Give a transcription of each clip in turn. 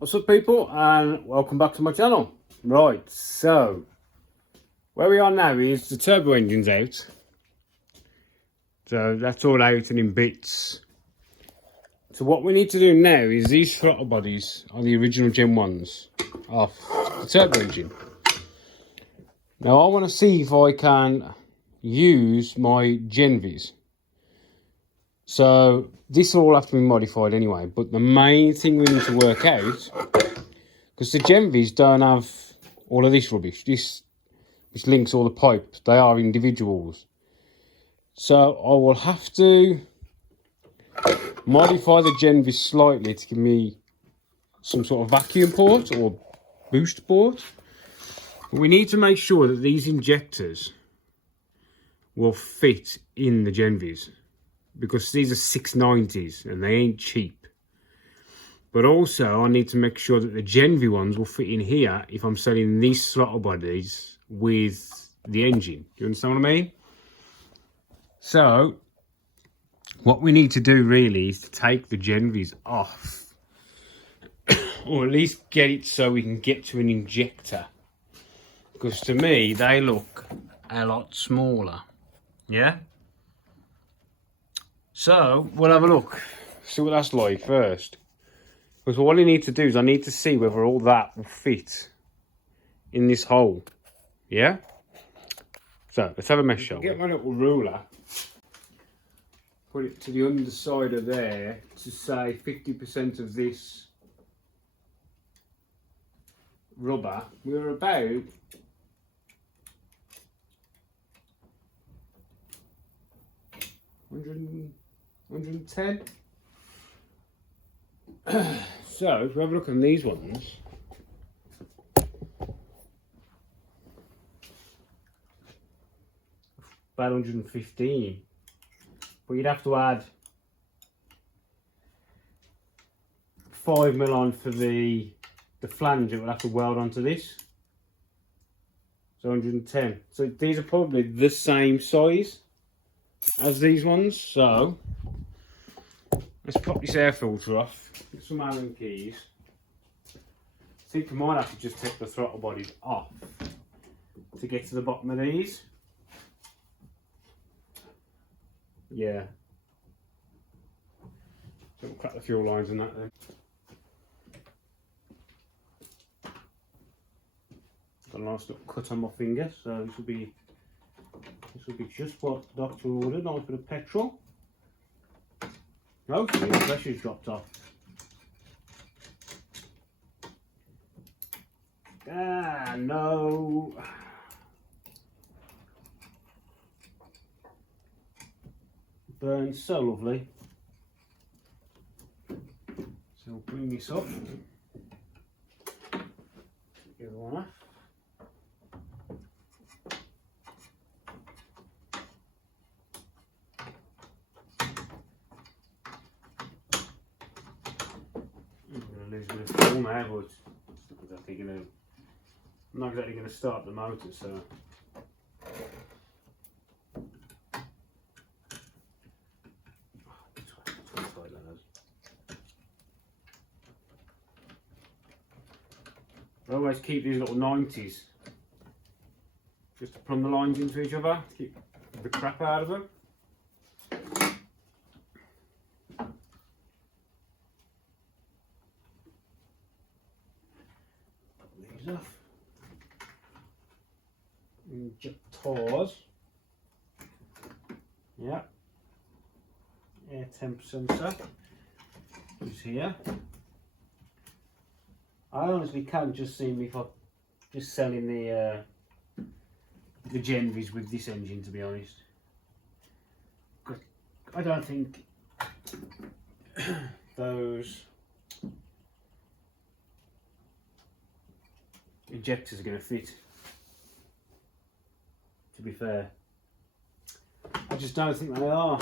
What's up, people, and welcome back to my channel. Right, so where we are now is the turbo engine's out, so that's all out and in bits. So what we need to do now is these throttle bodies are the original Gen 1s off the turbo engine. Now I want to see if I can use my jenveys. So this will all have to be modified anyway, but the main thing we need to work out, because the jenveys don't have all of this rubbish, this which links all the pipes, they are individuals. So I will have to modify the jenvey slightly to give me some sort of vacuum port or boost port. But we need to make sure that these injectors will fit in the jenveys, because these are 690s and they ain't cheap. But also I need to make sure that the jenvey ones will fit in here if I'm selling these throttle bodies with the engine. Do you understand what I mean? So what we need to do really is to take the jenveys off, or at least get it so we can get to an injector, because to me they look a lot smaller. Yeah, so we'll have a look, see what that's like first, because what I need to do is I need to see whether all that will fit in this hole. Yeah, so let's have a measure. I'll get my little ruler, put it to the underside of there to say 50% of this rubber. We're about 110. So if we have a look on these ones, about 115, but you'd have to add 5mm on for the flange that will have to weld onto this. So 110. So these are probably the same size as these ones. So let's pop this air filter off, get some Allen keys. I think I might have to just take the throttle bodies off to get to the bottom of these. Yeah. So we'll crack the fuel lines and that then. Got a nice little cut on my finger, so this will be just what the doctor ordered. Nice bit of petrol. Hopefully the pressure's dropped off. Ah, no. Burns so lovely. So we'll bring this up. The other one off. I'm going to lose a bit of fuel now, but I'm not exactly going to start the motor, so. I always keep these little 90s just to plumb the lines into each other, to keep the crap out of them. Put these off. Injectors. Yeah. Air temp sensor is here. I honestly can't just see me if I'm just selling the jenveys with this engine, to be honest. I don't think those injectors are going to fit, to be fair. I just don't think they are.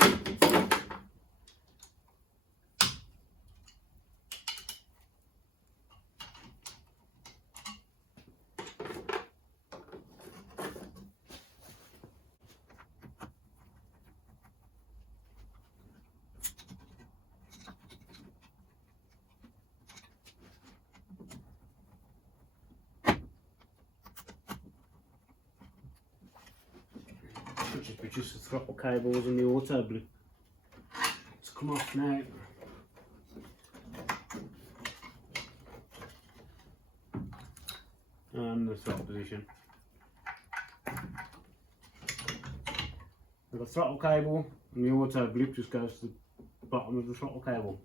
with just the throttle cables and the auto blue. It's come off now. And the throttle position. We've got throttle cable and the auto blip just goes to the bottom of the throttle cable.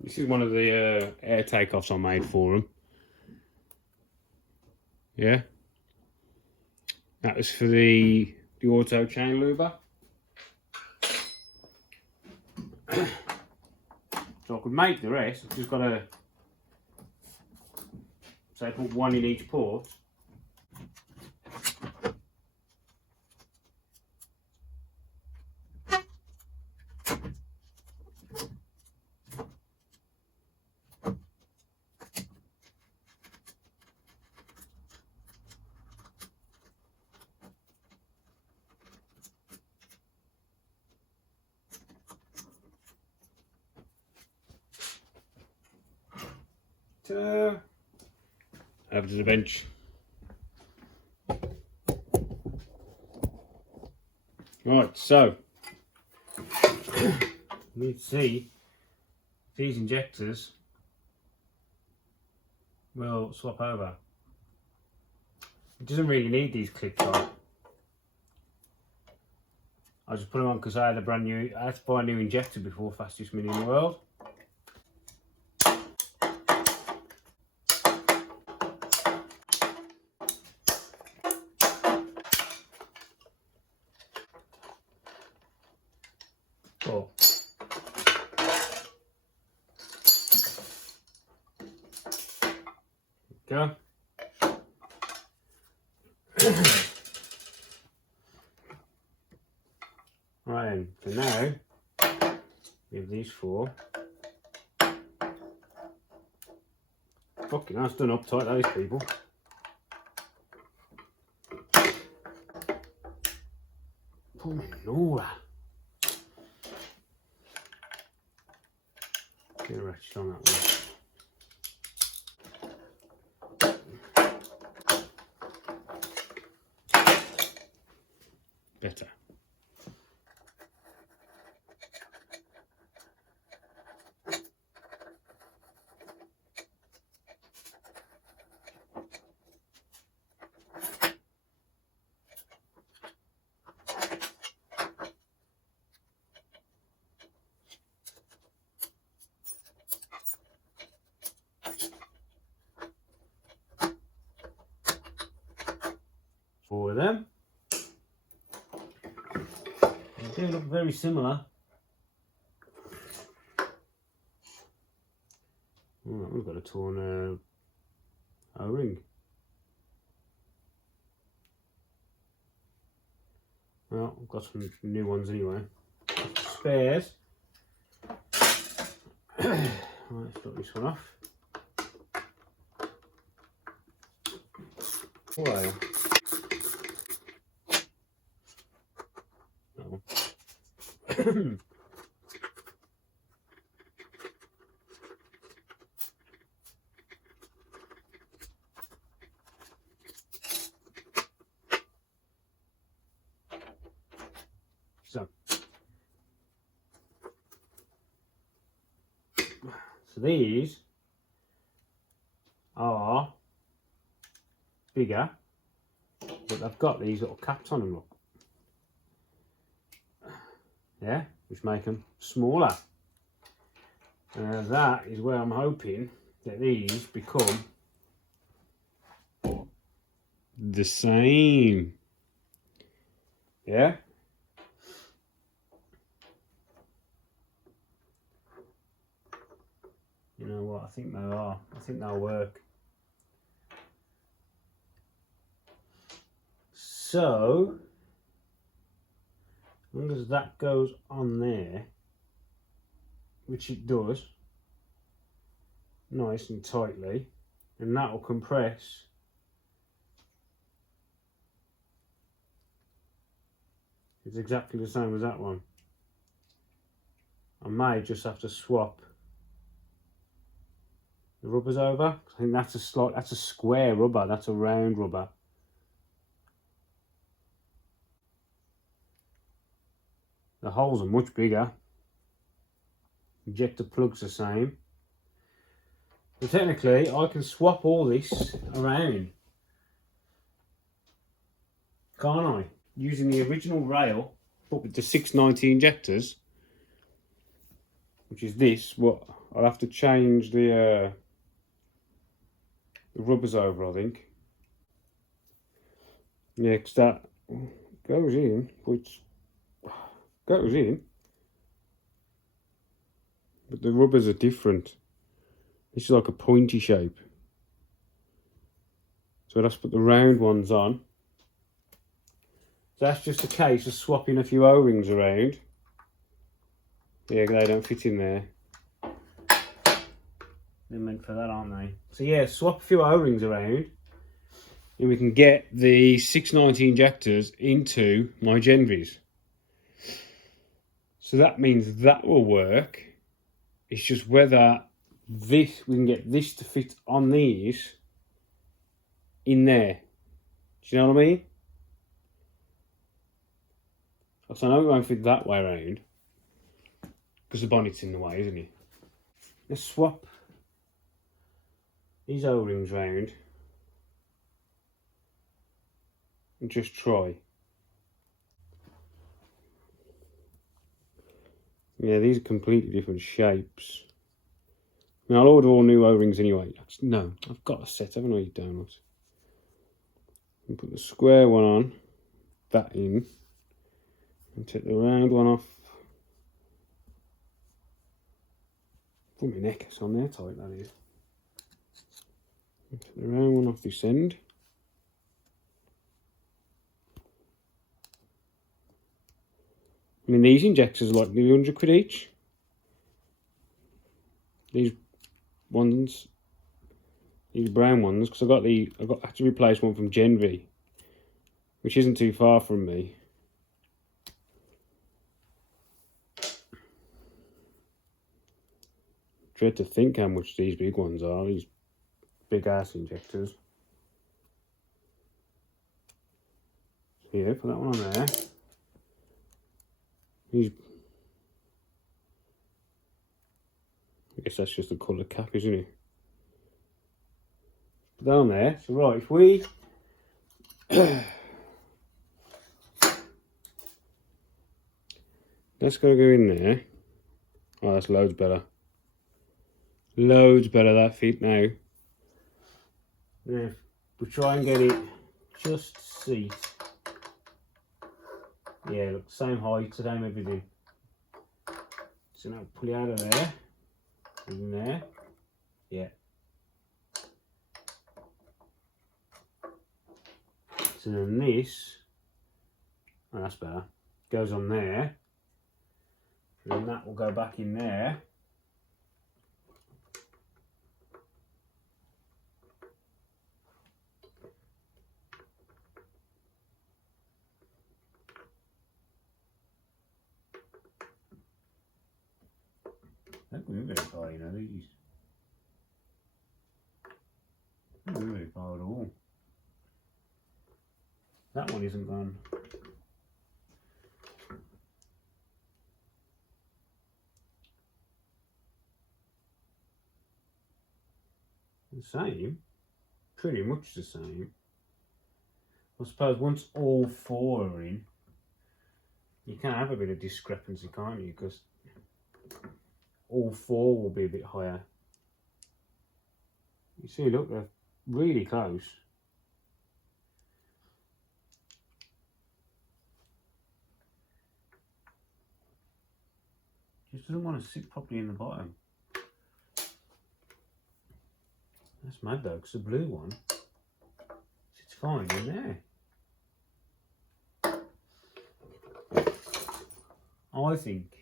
This is one of the air takeoffs I made for them. Yeah. That was for the auto chain luber. So I could make the rest, I've just got to, say, put one in each port. Over to the bench. Right, so we need to see if these injectors will swap over. It doesn't really need these clips on. I just put them on because I had a brand new, I had to buy a new injector before fastest mini in the world. Cool. Go. Right then, so now we have these four. Fucking that's done up tight, those people. Pull me Nora. Get a ratchet on that one. Better. Four of them. They do look very similar. Oh, that one's got a torn O-ring. Well, I've got some new ones anyway. Spares. Right, let's drop this one off. Well, that one. So these are bigger, but they've got these little caps on them, look. Yeah, which make them smaller. That is where I'm hoping that these become the same. Yeah. You know what, I think they are. I think they'll work. So, as long as that goes on there, which it does, nice and tightly, and that will compress it's exactly the same as that one. I may just have to swap the rubbers over. I think that's a square rubber, that's a round rubber. The holes are much bigger. Injector plug's the same. But technically I can swap all this around, can't I? Using the original rail but with the 690 injectors, which is this, what I'll have to change the rubbers over, I think. Yeah, because that goes in, which goes in, but the rubbers are different. This is like a pointy shape, so let's put the round ones on. So that's just a case of swapping a few O-rings around. Yeah, they don't fit in there. They're meant for that, aren't they? So yeah, swap a few O-rings around and we can get the 690 injectors into my jenveys. So that means that will work. It's just whether we can get this to fit on these in there. Do you know what I mean? So I know it won't fit that way around because the bonnet's in the way, isn't it? Let's swap these O-rings round and just try. Yeah, these are completely different shapes. Now I'll order all new O-rings anyway. No, I've got a set, haven't I, you donuts? And put the square one on, that in, and take the round one off. Put my neck on there tight, that is. And take the round one off this end. I mean, these injectors are like nearly 100 quid each. These ones, these brown ones, because I had to replace one from Jenvey, which isn't too far from me. Dread to think how much these big ones are, these big ass injectors. Yeah, put that one on there. These, I guess that's just the colour cap, isn't it? Put that on there. So right, if we that's going to go in there. Oh, that's loads better. Loads better, that fit now. Now, we'll try and get it just seat. Yeah, look, same height, same everything. So now pull it out of there. In there. Yeah. So then this, oh, that's better, goes on there. And then that will go back in there. That wouldn't be very far, you know, these. That wouldn't be very far at all. That one isn't gone. The same, pretty much the same. I suppose once all four are in, you can have a bit of discrepancy, can't you? Because all four will be a bit higher. You see, look, they're really close. Just doesn't want to sit properly in the bottom. That's mad though, because the blue one sits fine in there. I think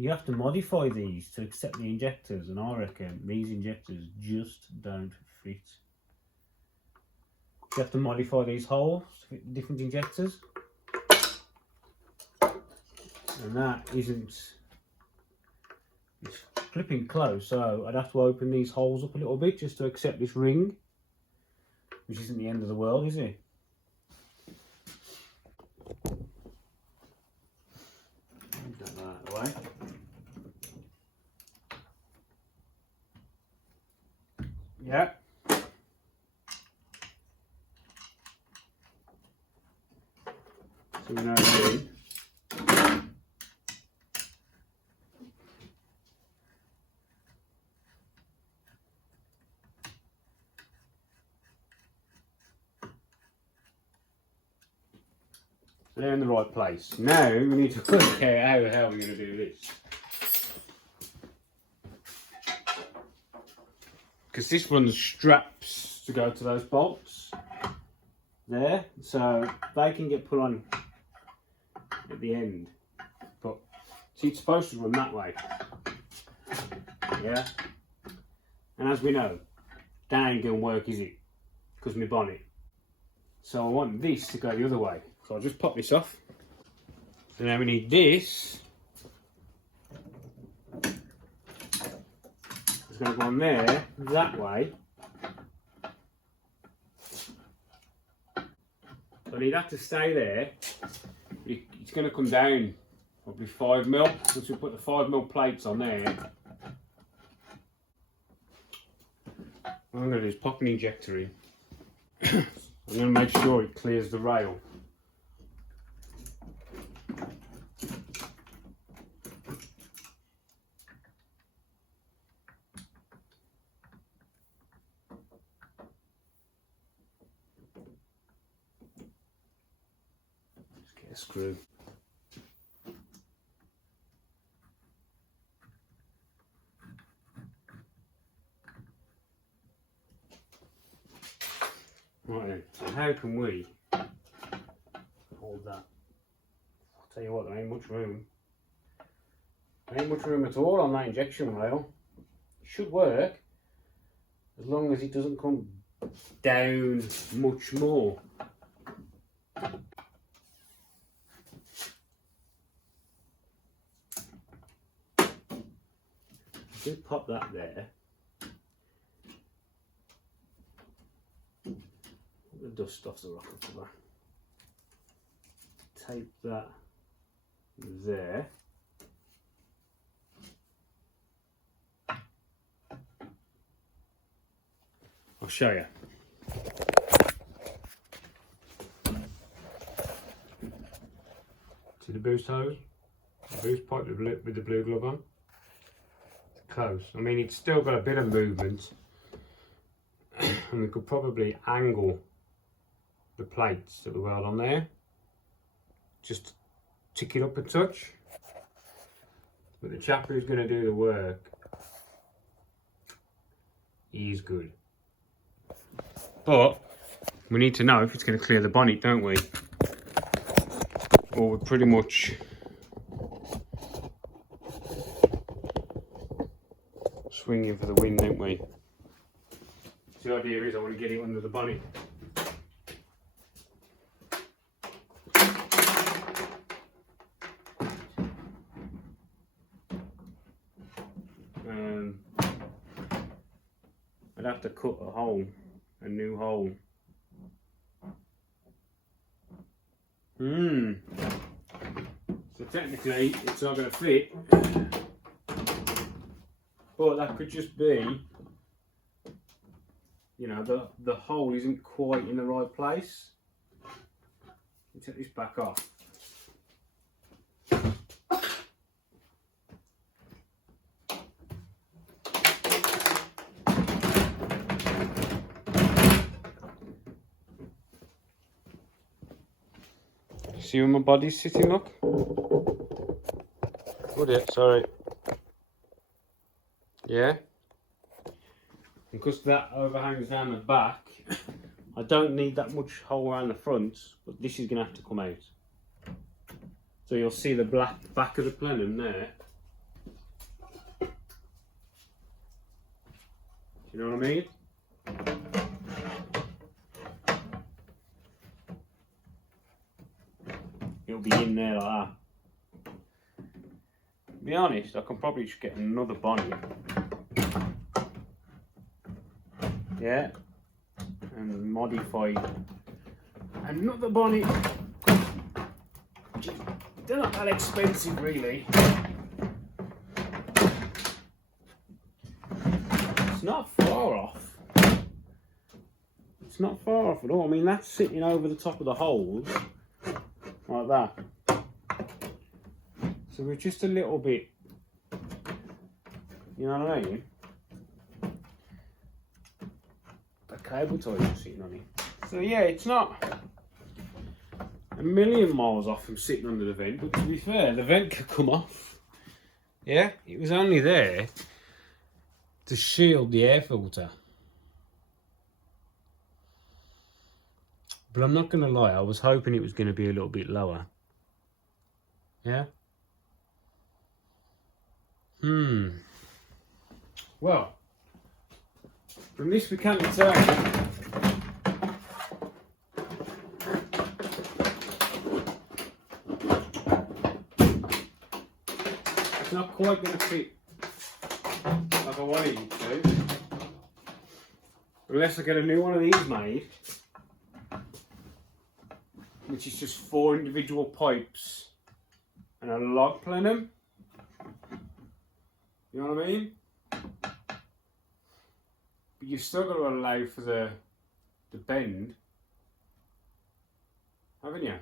You have to modify these to accept the injectors, and I reckon these injectors just don't fit. You have to modify these holes to fit different injectors, and that isn't, it's clipping close, so I'd have to open these holes up a little bit just to accept this ring, which isn't the end of the world, is it? Get that out of the way. Yeah. So we know again. They're in the right place. Now we need to work out how the hell we're going to do this. Because this runs straps to go to those bolts there, so they can get put on at the end. But see, it's supposed to run that way. Yeah. And as we know, that ain't going to work, is it? Because my bonnet. So I want this to go the other way. So I'll just pop this off. So now we need this. It's going to go on there, that way. So I need that to stay there. It's going to come down probably 5mm. Once we put the 5mm plates on there, what I'm going to do is pop an injector in. I'm going to make sure it clears the rail. Just get a screw. Right then, so how can we hold that? I'll tell you what, there ain't much room. There ain't much room at all on that injection rail. It should work, as long as it doesn't come down much more. Just pop that there. The dust off the rocker cover. Tape that there. I'll show you. See the boost hose? The boost pipe with the blue glove on? It's close. I mean, it's still got a bit of movement, and we could probably angle the plates that we weld on there, just tick it up a touch. But the chap who's going to do the work, he's good. But we need to know if it's going to clear the bonnet, don't we? Or we're pretty much swinging for the wind, don't we? So the idea is I want to get it under the bonnet. I'd have to cut a hole, a new hole. So technically it's not going to fit, but that could just be, you know, the hole isn't quite in the right place. Let me take this back off. See where my body's sitting, look? Would it? Sorry. Yeah? Because that overhangs down the back, I don't need that much hole around the front, but this is going to have to come out. So you'll see the black back of the plenum there. You know what I mean? It'll be in there like that. To be honest, I can probably just get another bonnet. Yeah. And modify another bonnet. They're not that expensive really. It's not far off. It's not far off at all. I mean, that's sitting over the top of the holes like that. So we're just a little bit, you know what I mean? The cable ties are sitting on it. So yeah, it's not a million miles off from sitting under the vent, but to be fair, the vent could come off. Yeah, it was only there to shield the air filter. But I'm not going to lie, I was hoping it was going to be a little bit lower. Yeah? Well, from this we can't determine. It's not quite going to fit like I wanted it to. Unless I get a new one of these made, which is just 4 individual pipes and a log plenum. You know what I mean? But you've still got to allow for the bend, haven't you?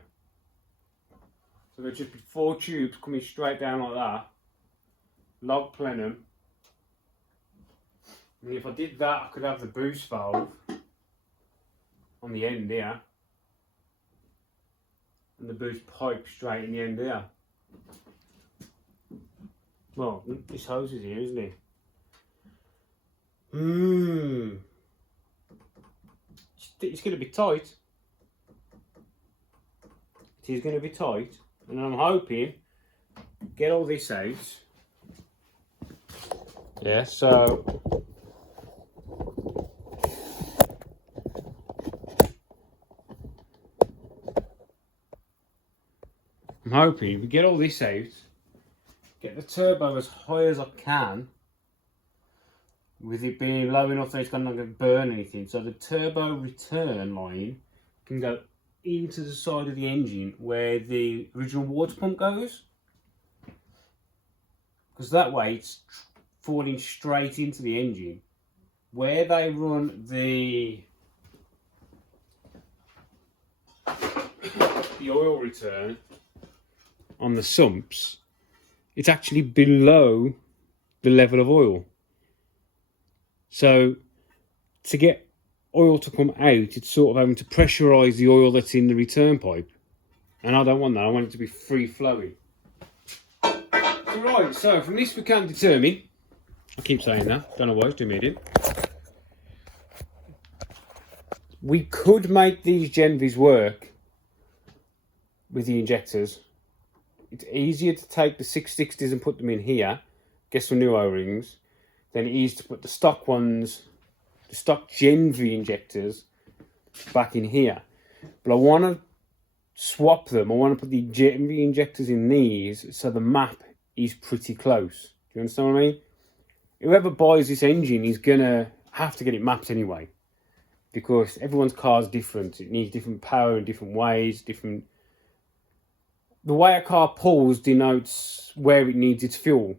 So there'll just be 4 tubes coming straight down like that. Log plenum. And if I did that, I could have the boost valve on the end here. And the boost pipe straight in the end here. Well, this hose is here, isn't it? It's going to be tight. It is going to be tight. And I'm hoping get all this out. Yeah, so I'm hoping if we get all this out, get the turbo as high as I can, with it being low enough that it's not going to burn anything. So the turbo return line can go into the side of the engine where the original water pump goes. Because that way it's falling straight into the engine. Where they run the oil return on the sumps, it's actually below the level of oil. So to get oil to come out, it's sort of having to pressurise the oil that's in the return pipe. And I don't want that, I want it to be free flowing. Right, so from this we can determine, I keep saying that, don't know why it's doing me in. We could make these jenveys work with the injectors. It's easier to take the 660s and put them in here, get some new O-rings, than it is to put the stock ones, the stock jenvey injectors, back in here. But I want to swap them. I want to put the jenvey injectors in these so the map is pretty close. Do you understand what I mean? Whoever buys this engine is going to have to get it mapped anyway, because everyone's car is different. It needs different power in different ways, different... The way a car pulls denotes where it needs its fuel.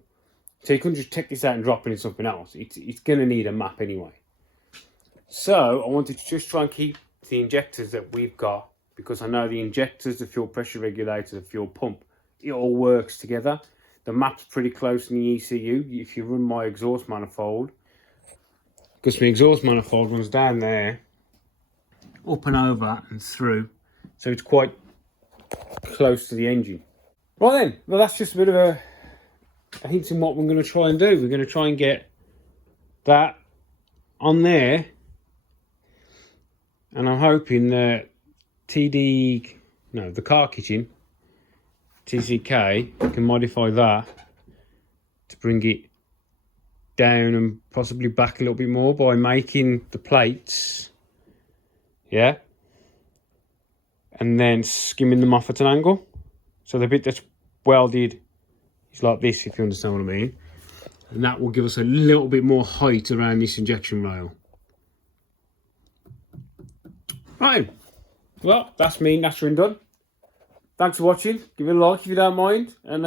So you couldn't just take this out and drop it in something else. It's going to need a map anyway. So I wanted to just try and keep the injectors that we've got, because I know the injectors, the fuel pressure regulator, the fuel pump, it all works together. The map's pretty close in the ECU. If you run my exhaust manifold, because my exhaust manifold runs down there, up and over and through. So it's quite close to the engine. Right then, well, that's just a bit of a hint in what we're going to try and do. We're going to try and get that on there, and I'm hoping that the car kitchen, TCK, can modify that to bring it down and possibly back a little bit more by making the plates, yeah, and then skimming them off at an angle. So the bit that's welded is like this, if you understand what I mean. And that will give us a little bit more height around this injection rail. Right, well, that's me naturally done. Thanks for watching. Give it a like if you don't mind, and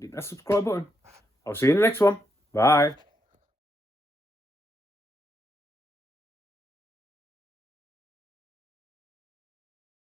hit that subscribe button. I'll see you in the next one. Bye.